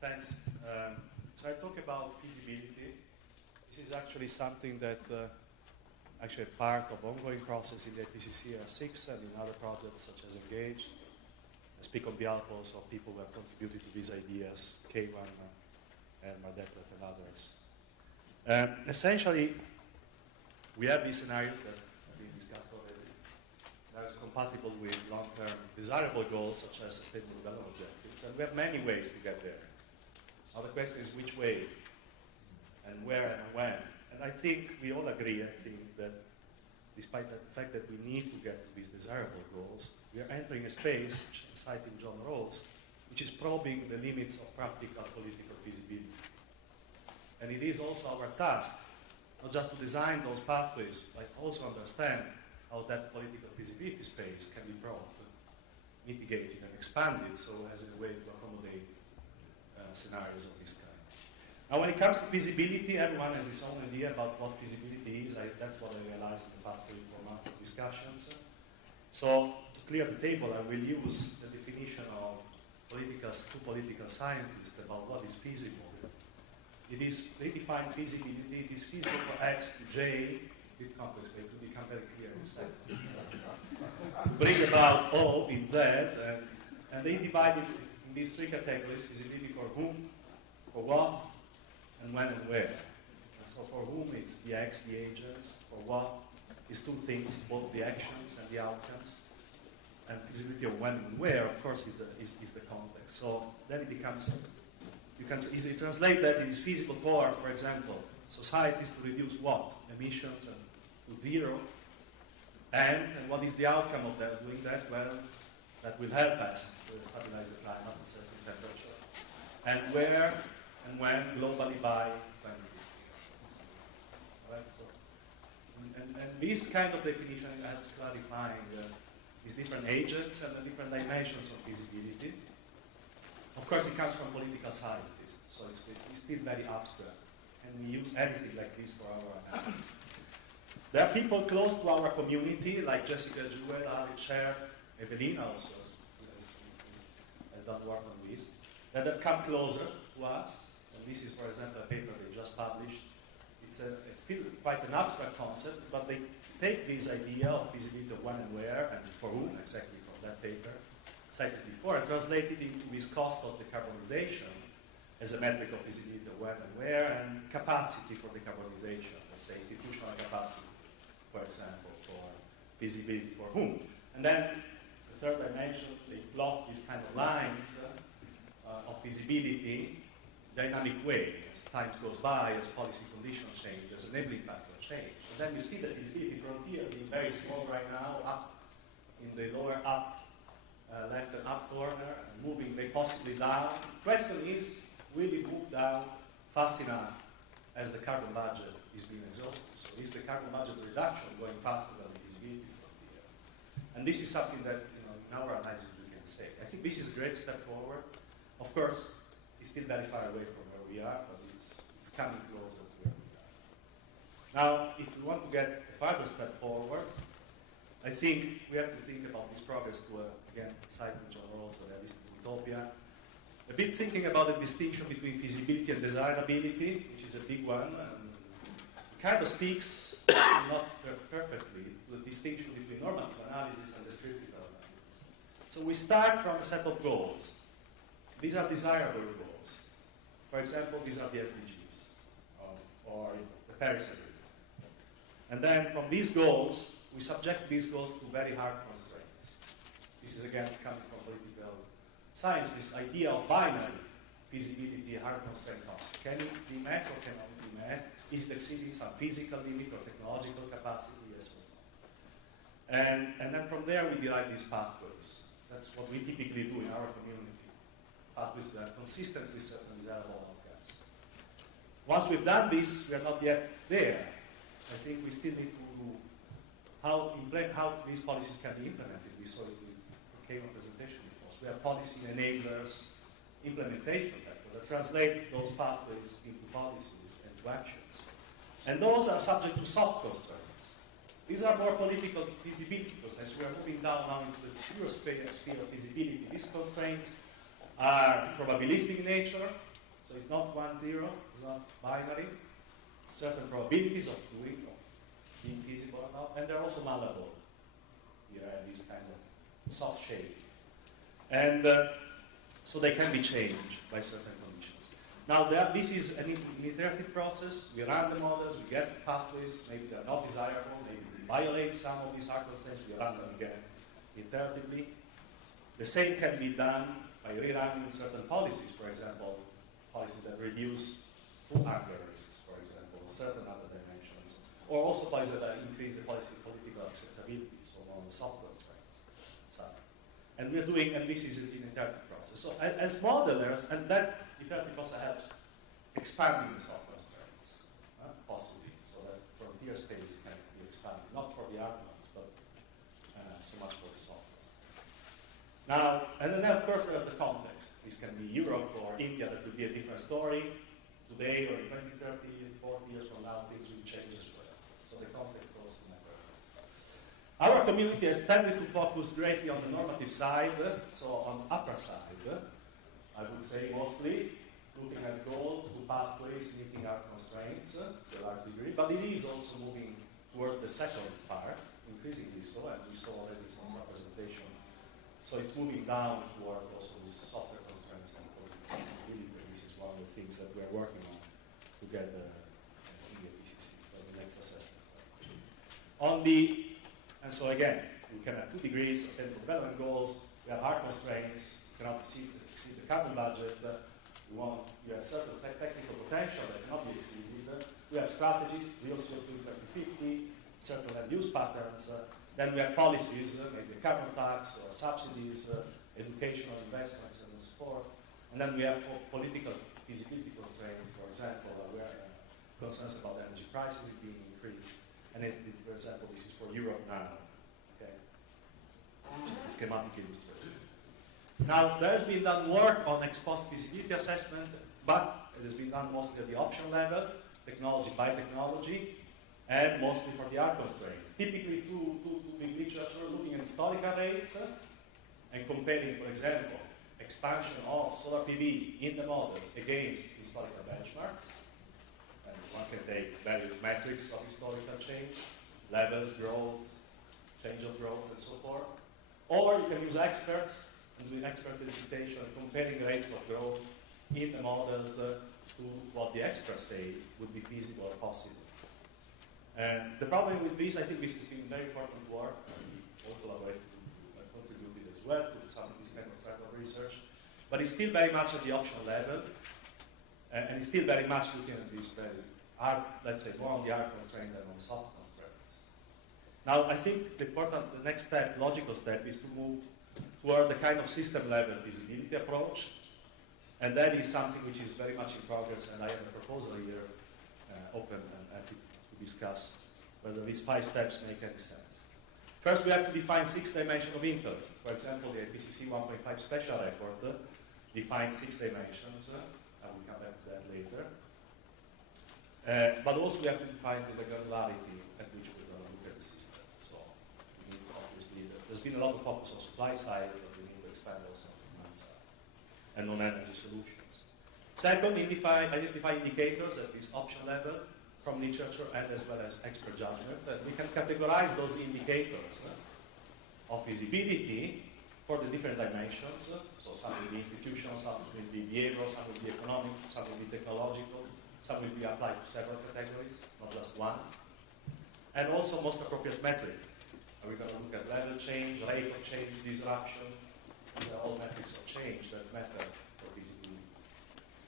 Thanks. So I talk about feasibility. This is actually something that actually part of ongoing process in the IPCC R6 and in other projects such as Engage. I speak on behalf also of people who have contributed to these ideas, K1 and Mardettlet and others. Essentially, we have these scenarios that have been discussed already. That are compatible with long-term desirable goals such as sustainable development objectives. And we have many ways to get there. Now the question is which way and where and when. And I think we all agree, that despite the fact that we need to get to these desirable goals, we are entering a space, citing John Rawls, which is probing the limits of practical political feasibility. And it is also our task, not just to design those pathways, but also understand how that political feasibility space can be brought, mitigated and expanded so as a way to accommodate scenarios of this kind. Now when it comes to feasibility, everyone has his own idea about what feasibility is. That's what I realized in the past 3 or 4 months of discussions. So to clear the table, I will use the definition of two political scientists about what is feasible. It is, they define feasibility, it is feasible for X to J. It's a bit complex, but it will become very clear in a second. To bring about O in Z, and they divide it in these 3 categories: feasibility for whom, for what, and when and where. And so for whom it's the X, the agents; for what is 2 things, both the actions and the outcomes. And feasibility of when and where, of course, is the context. So then it becomes, you can easily translate that it is feasible for example, societies to reduce what? Emissions to 0. And what is the outcome of that, doing that? Well, that will help us to stabilize the climate at a certain temperature. And where and when globally by 2050. Right? So, and this kind of definition helps clarifying these different agents and the different dimensions of feasibility. Of course, it comes from political scientists, so it's still very abstract. And we use anything like this for our analysis. There are people close to our community, like Jessica Jewell, Ari Cher, Evelina also has done work on this, that have come closer to us. And this is, for example, a paper they just published. It's still quite an abstract concept, but they take this idea of feasibility of when and where, and for whom, exactly from that paper cited before, and translate it into this cost of decarbonization as a metric of feasibility of when and where, and capacity for decarbonization, let's say institutional capacity, for example, for feasibility for whom. And then the third dimension, they plot these kind of lines of feasibility, dynamic way, as time goes by, as policy conditions change, as enabling factors change. And then you see the feasibility frontier being very small right now, up in the lower up, left and up corner, and moving very possibly down. The question is, will it move down fast enough as the carbon budget is being exhausted? So is the carbon budget reduction going faster than the feasibility frontier? And this is something that, in our analysis we can say. I think this is a great step forward. Of course, it's still very far away from where we are, but it's coming closer to where we are. Now, if we want to get a further step forward, I think we have to think about this progress to, again, citing John Rawls, the realistic utopia. A bit thinking about the distinction between feasibility and desirability, which is a big one. It kind of speaks, not perfectly, to the distinction between normative analysis and descriptive analysis. So we start from a set of goals. These are desirable goals. For example, these are the SDGs, or the Paris Agreement. And then from these goals, we subject these goals to very hard constraints. This is again coming from political science, this idea of binary feasibility, hard constraint concept. Can it be met or cannot be met? Is it exceeding some physical limit or technological capacity? Yes or no? And then from there we derive these pathways. That's what we typically do in our community. Pathways that are consistent with certain desirable outcomes. Once we've done this, we are not yet there. I think we still need to how these policies can be implemented. We saw it with the K1 presentation, because we have policy enablers, implementation factors that translate those pathways into policies and to actions. And those are subject to soft constraints. These are more political feasibility constraints. We are moving down now into the pure sphere of feasibility. These constraints are probabilistic in nature, So it's not 1-0, it's not binary. Certain probabilities of doing, or being feasible or not, and they're also malleable. Here I have this kind of soft shape. And so they can be changed by certain conditions. Now, this is an iterative process. We run the models, we get pathways, maybe they're not desirable, maybe we violate some of these hard constraints, we run them again iteratively. The same can be done by rerunning certain policies, for example, policies that reduce hardware risks, for example, certain other dimensions, or also policies that increase the policy political acceptability, so on the soft constraints side. And we're doing, and this is an iterative process. So as modelers, and that iterative process helps expanding the soft constraints, possibly, so that frontier space can be expanded, not for the hard ones, but so much for the soft constraints. Now, and then of course there's the context. This can be Europe or India, that could be a different story. Today or in 20, 30, 40 years from now, things will change as well. So the context also matters. Our community has tended to focus greatly on the normative side, so on the upper side, I would say mostly, looking at goals, to pathways, meeting our constraints to a large degree, but it is also moving towards the second part, increasingly so, and we saw already some representation. So it's moving down towards also these softer constraints and feasibility. This is one of the things that we're working on to get in the PCC for the next assessment. And so again, we can have 2 degrees, sustainable development goals, we have hard constraints, we cannot exceed the carbon budget, we have certain technical potential that cannot be exceeded, we have strategies, real CO2 2050, certain land use patterns, then we have policies, maybe a carbon tax or subsidies, educational investments and so forth, and then we have political feasibility constraints, for example, we are concerns about energy prices being increased, and for example, this is for Europe now, okay? Just a schematic illustration. Now, there has been done work on ex-post feasibility assessment, but it has been done mostly at the option level, technology by technology, and mostly for the hard constraints. Typically, two big literature looking at historical rates and comparing, for example, expansion of solar PV in the models against historical benchmarks. And one can take various metrics of historical change, levels, growth, change of growth, and so forth. Or you can use experts and do expert elicitation, comparing rates of growth in the models to what the experts say would be feasible or possible. And the problem with this, I think this has been very important work, and all collaborators contributed as well to some of this kind of type of research, but it's still very much at the optional level, and it's still very much looking at this very hard, let's say, more on the hard constraint than on soft constraints. Now, I think the next step, logical step, is to move toward the kind of system-level feasibility approach, and that is something which is very much in progress, and I have a proposal here open and happy to discuss whether these 5 steps make any sense. First, we have to define 6 dimensions of interest. For example, the IPCC 1.5 special report defines 6 dimensions. I will come back to that later. But also we have to define the granularity at which we're going to look at the system. So we need to obviously, there's been a lot of focus on supply side, but we need to expand also on demand side and on energy solutions. Second, identify indicators at this option level from literature and as well as expert judgment. And we can categorize those indicators of feasibility for the different dimensions. So some will be institutional, some will be behavioral, some will be economic, some will be technological, some will be applied to several categories, not just one. And also most appropriate metric. Are we going to look at level change, rate of change, disruption? These are all metrics of change that matter for feasibility.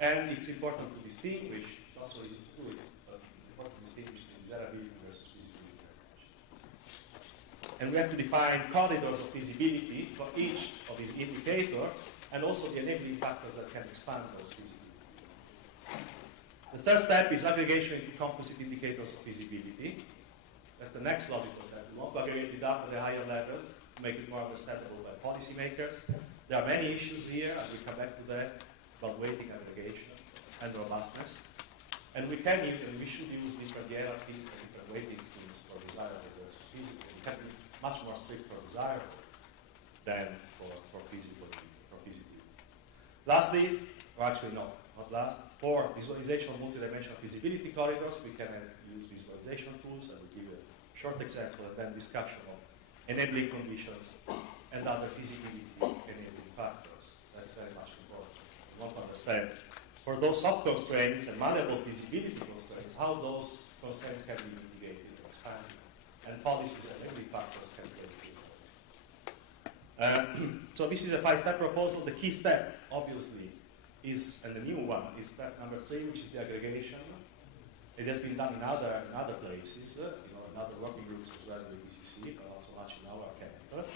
And it's important to distinguish, it's not so easy to do it, but it's important to distinguish the desirability versus feasibility very much. And we have to define corridors of feasibility for each of these indicators, and also the enabling factors that can expand those feasibility. The third step is aggregation into composite indicators of feasibility. That's the next logical step. We want to aggregate it up at a higher level to make it more understandable by policymakers. There are many issues here, and we'll come back to that, about weighting aggregation and robustness. And we can use, and we should use different hierarchies and different weighting schemes for desirable versus feasible. We can be much more strict for desirable than for feasibility. Lastly, or actually no, not last, for visualization of multidimensional feasibility corridors, we can use visualization tools. I will give you a short example and then discussion of enabling conditions and other feasibility enabling factors. That's very much important. We want to understand for those soft constraints and malleable feasibility constraints, how those constraints can be mitigated or expanded, and policies and enabling factors can be so this is a 5-step proposal. The key step, obviously, is, and the new one, is step number 3, which is the aggregation. It has been done in other places, in other working groups as well in the PCC, but not so much in our camp.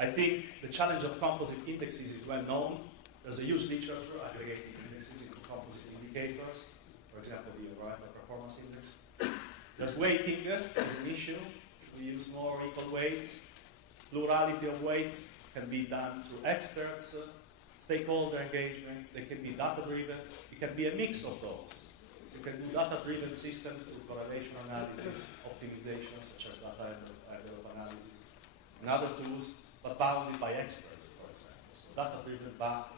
I think the challenge of composite indexes is well known. There's a huge literature aggregating indexes into composite indicators, for example, the environmental performance index. There's weighting as an issue. Should we use more equal weights? Plurality of weight can be done through experts, stakeholder engagement. They can be data-driven. It can be a mix of those. You can do data-driven systems through correlation analysis, optimization, such as data envelope analysis, and other tools, but bounded by experts, for example. So data-driven, but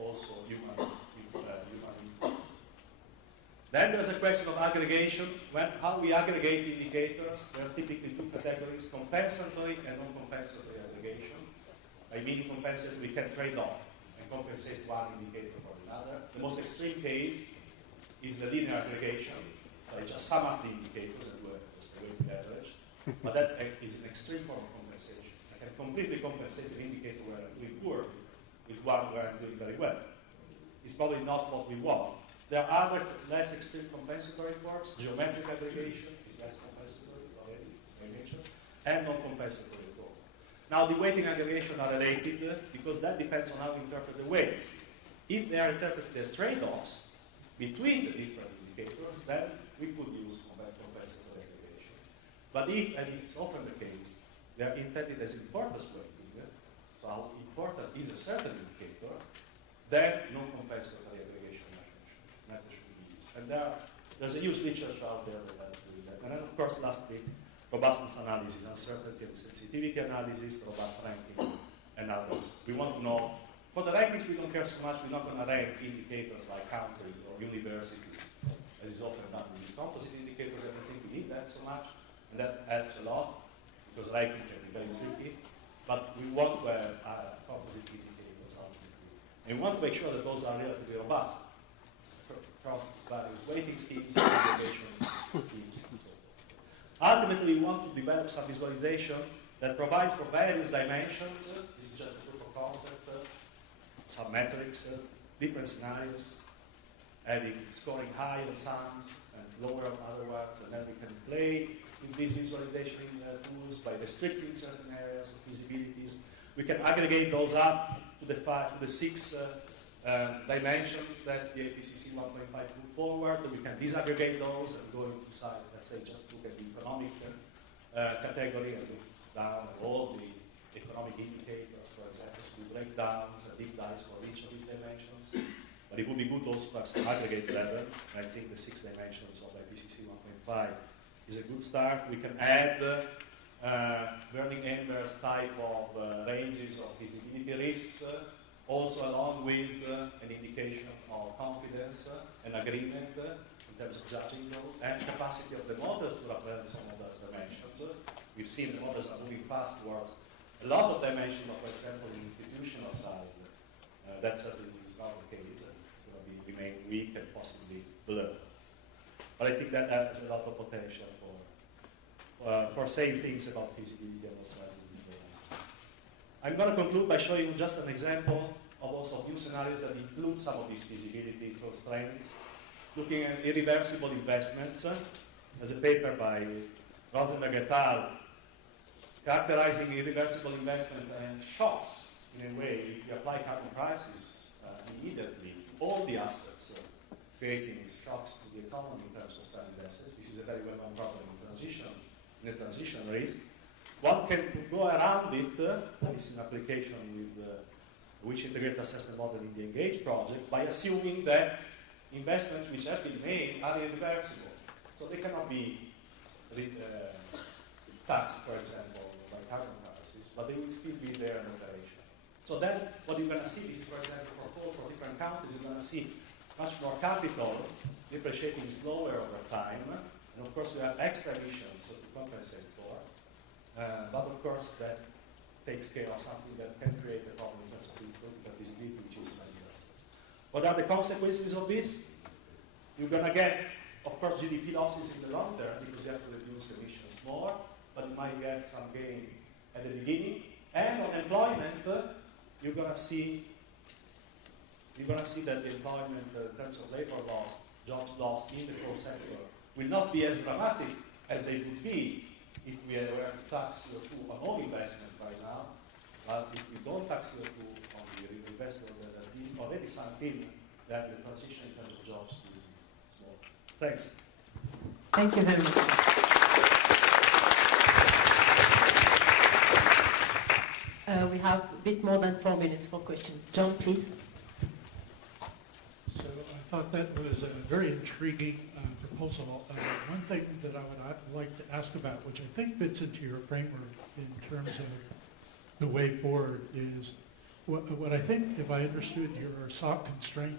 also human influence. Then there's a question of aggregation. How we aggregate indicators, there's typically 2 categories, compensatory and non-compensatory aggregation. By meaning compensatory, we can trade off and compensate one indicator for another. The most extreme case is the linear aggregation. So I just sum up the indicators and do just a weighted average. But that is an extreme form of compensation. I can completely compensate an indicator where I'm doing poor with one where I'm doing very well. It's probably not what we want. There are other less extreme compensatory forms. Geometric aggregation is less compensatory already by nature, and non-compensatory at all. Now, the weighting aggregation are related because that depends on how we interpret the weights. If they are interpreted as trade-offs between the different indicators, then we could use compensatory aggregation. But if, and it's often the case, they are intended as importance weighting, so how important is a certain indicator, then non-compensatory aggregation method should be used. And there's a huge literature out there that helps doing that. And then, of course, lastly, robustness analysis, uncertainty and sensitivity analysis, robust ranking, and others. We want to know, for the rankings, we don't care so much. We're not going to rank indicators like countries or universities, as is often done with these composite indicators. I don't think we need that so much, and that adds a lot, because ranking can be very tricky. But we want to have composite indicators ultimately. And we want to make sure that those are relatively robust across various weighting schemes, aggregation schemes, and so forth. Ultimately, we want to develop some visualization that provides for various dimensions. This is just a proof of concept, some metrics, different scenarios, scoring high on some and lower on other ones, and then we can play with these visualization tools by restricting certain areas of feasibilities. We can aggregate those up to the 6 dimensions that the APCC 1.5 put forward. We can disaggregate those and go into side, let's say, just look at the economic category and look down at all the economic indicators, for example. So we break down deep dives for each of these dimensions. But it would be good also to have some aggregate level. And I think the 6 dimensions of APCC 1.5 is a good start. We can add Werning-Embers type of ranges of feasibility risks, also along with an indication of confidence and agreement in terms of judging those, and capacity of the models to represent some of those dimensions. We've seen the models are moving fast towards a lot of dimensions, but for example, in the institutional side, that certainly is not the case, and it's going to remain weak and possibly blurred. But I think that has a lot of potential for saying things about feasibility and also I'm going to conclude by showing you just an example of also new scenarios that include some of these feasibility constraints, looking at irreversible investments. There's a paper by Rosenberg et al. Characterizing irreversible investment and shocks in a way if you apply carbon prices immediately to all the assets, creating shocks to the economy in terms of stranded assets. This is a very well-known problem in the transition race. One can go around it, this is an application with which integrated assessment model in the Engage project, by assuming that investments which have been made are irreversible. So they cannot be taxed, for example, by carbon prices, but they will still be there in operation. So then what you're going to see is, for example, for different countries, you're going to see much more capital, depreciating slower over time, and of course you have extra emissions to compensate for. But of course that takes care of something that can create a problem in terms of feasibility, which is assets. What are the consequences of this? You're going to get, of course, GDP losses in the long term because you have to reduce emissions more, but you might get some gain at the beginning. And on employment, you're going to see that the employment in terms of labor loss, jobs lost in the coal sector will not be as dramatic as they would be if we were to tax CO2 on all investment right now. But if we don't tax CO2 on the investment that have been already sunk in, then the transition in terms of jobs will be small. Thanks. Thank you very much. We have a bit more than 4 minutes for questions. John, please. So I thought that was a very intriguing proposal. One thing that I would like to ask about, which I think fits into your framework in terms of the way forward, is what I think, if I understood your soft constraint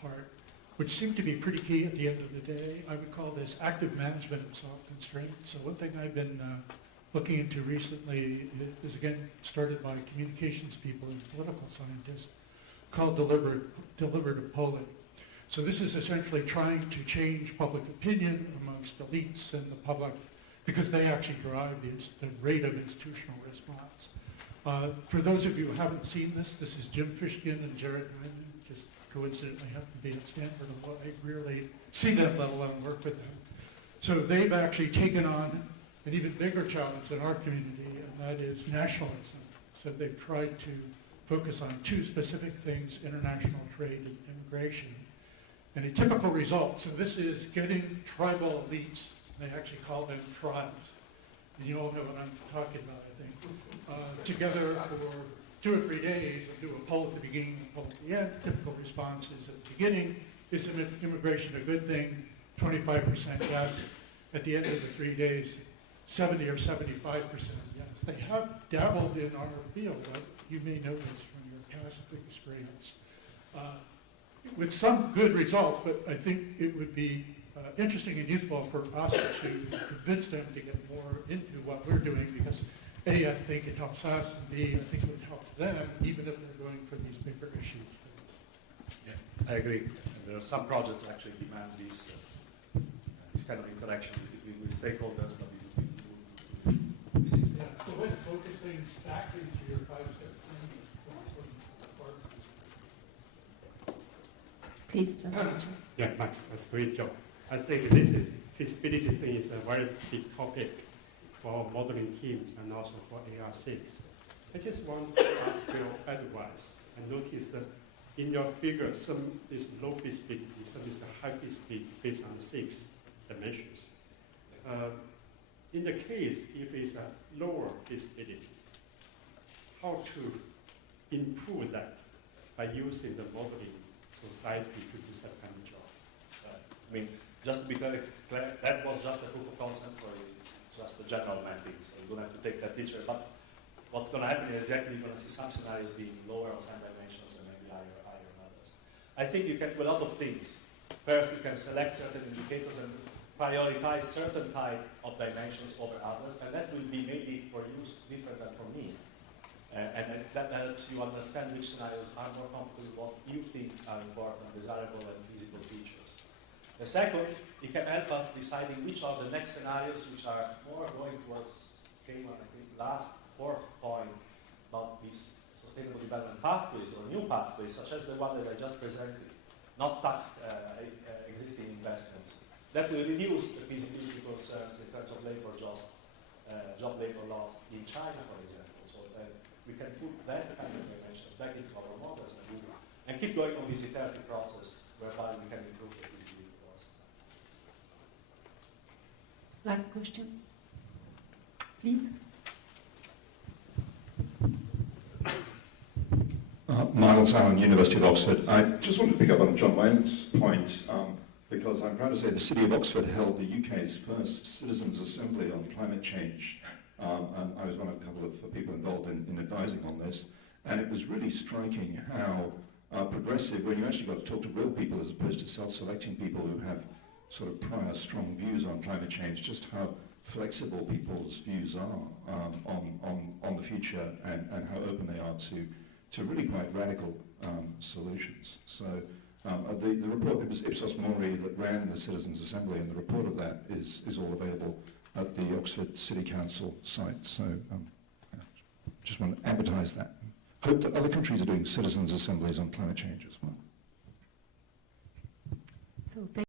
part, which seemed to be pretty key at the end of the day, I would call this active management of soft constraints. So one thing I've been looking into recently is, again, started by communications people and political scientists, called deliberative polling. So this is essentially trying to change public opinion amongst elites and the public because they actually drive the rate of institutional response. For those of you who haven't seen this is Jim Fishkin and Jared Diamond, just coincidentally happen to be at Stanford, although I rarely see them, let alone work with them. So they've actually taken on an even bigger challenge in our community, and that is nationalism. So they've tried to focus on two specific things: international trade and immigration. And a typical result, so this is getting tribal elites, they actually call them tribes, and you all know what I'm talking about, I think, together for 2 or 3 days and do a poll at the beginning and a poll at the end. Typical response is at the beginning, is immigration a good thing? 25% yes. At the end of the 3 days, 70 or 75% yes. They have dabbled in our field, but you may know this from your past experience, with some good results, but I think it would be interesting and useful for us to convince them to get more into what we're doing, because A, I think it helps us, and B, I think it helps them, even if they're going for these bigger issues. Yeah, I agree. And there are some projects that actually demand this kind of interaction with stakeholders, but we see Yeah, so when focus things back into your 5-step framework. Please, John. Yeah, Max, that's a great job. I think this feasibility thing is a very big topic for modeling teams and also for AR6. I just want to ask your advice. I noticed that in your figure, some is low feasibility, some is a high feasibility based on 6 dimensions. In the case, if it's a lower feasibility, how to improve that by using the modeling society to do some kind of job? I mean, just to be clear, that was just a proof of concept for just the general mapping, so you don't have to take that picture. But what's going to happen is exactly you're going to see some scenarios being lower on some dimensions and maybe higher on others. I think you can do a lot of things. First, you can select certain indicators and prioritize certain type of dimensions over others, and that will be maybe for you different than for me. And that helps you understand which scenarios are more compatible with what you think are important, desirable, and feasible features. The second, it can help us deciding which are the next scenarios which are more going towards, came on, I think, last 4th point about these sustainable development pathways or new pathways, such as the one that I just presented, not tax existing investments. That will reduce the feasibility concerns in terms of job labor loss in China, for example. So that we can put that kind of dimensions back into our models and keep going on this iterative process whereby we can improve the feasibility process. Last question, please. Miles Allen, University of Oxford. I just wanted to pick up on John Wayne's point, because I'm proud to say the City of Oxford held the UK's first Citizens' Assembly on climate change. And I was one of a couple of people involved in advising on this. And it was really striking how progressive, when you actually got to talk to real people as opposed to self-selecting people who have sort of prior strong views on climate change, just how flexible people's views are on the future and how open they are to really quite radical solutions. So the report, it was Ipsos Mori that ran the Citizens' Assembly, and the report of that is all available at the Oxford City Council site. So just want to advertise that. Hope that other countries are doing citizens' assemblies on climate change as well. So thank